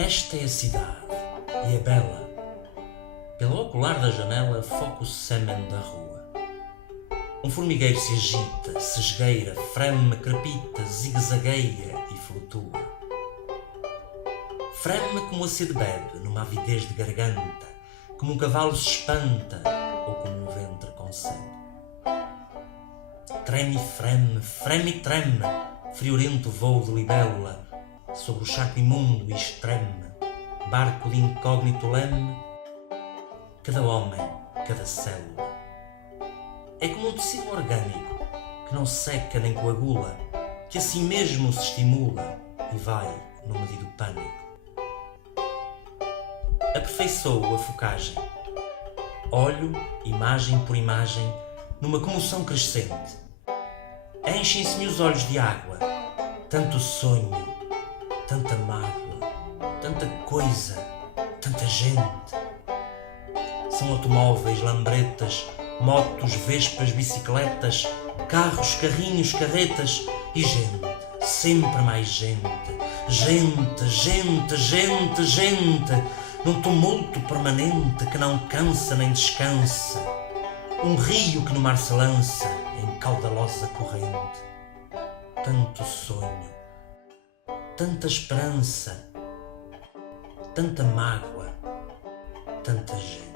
Esta é a cidade, e é bela. Pelo ocular da janela foca o sêmen da rua. Um formigueiro se agita, se esgueira, freme, crepita, zigue-zagueia e flutua. Freme como a sede bebe, numa avidez de garganta, como um cavalo se espanta, ou como um ventre concebe. Treme e freme, freme e treme, friorento voo de libélula, sobre o charco imundo e extreme, barco de incógnito leme, cada homem, cada célula. É como um tecido orgânico, que não seca nem coagula, que assim mesmo se estimula e vai no medido pânico. Aperfeiçoou a focagem. Olho, imagem por imagem, numa comoção crescente. Enchem-se-me os olhos de água, tanto sonho, tanta mágoa, tanta coisa, tanta gente. São automóveis, lambretas, motos, vespas, bicicletas, carros, carrinhos, carretas e gente, sempre mais gente. Gente, gente, gente, gente, num tumulto permanente que não cansa nem descansa. Um rio que no mar se lança em caudalosa corrente. Tanto sonho, tanta esperança, tanta mágoa, tanta gente.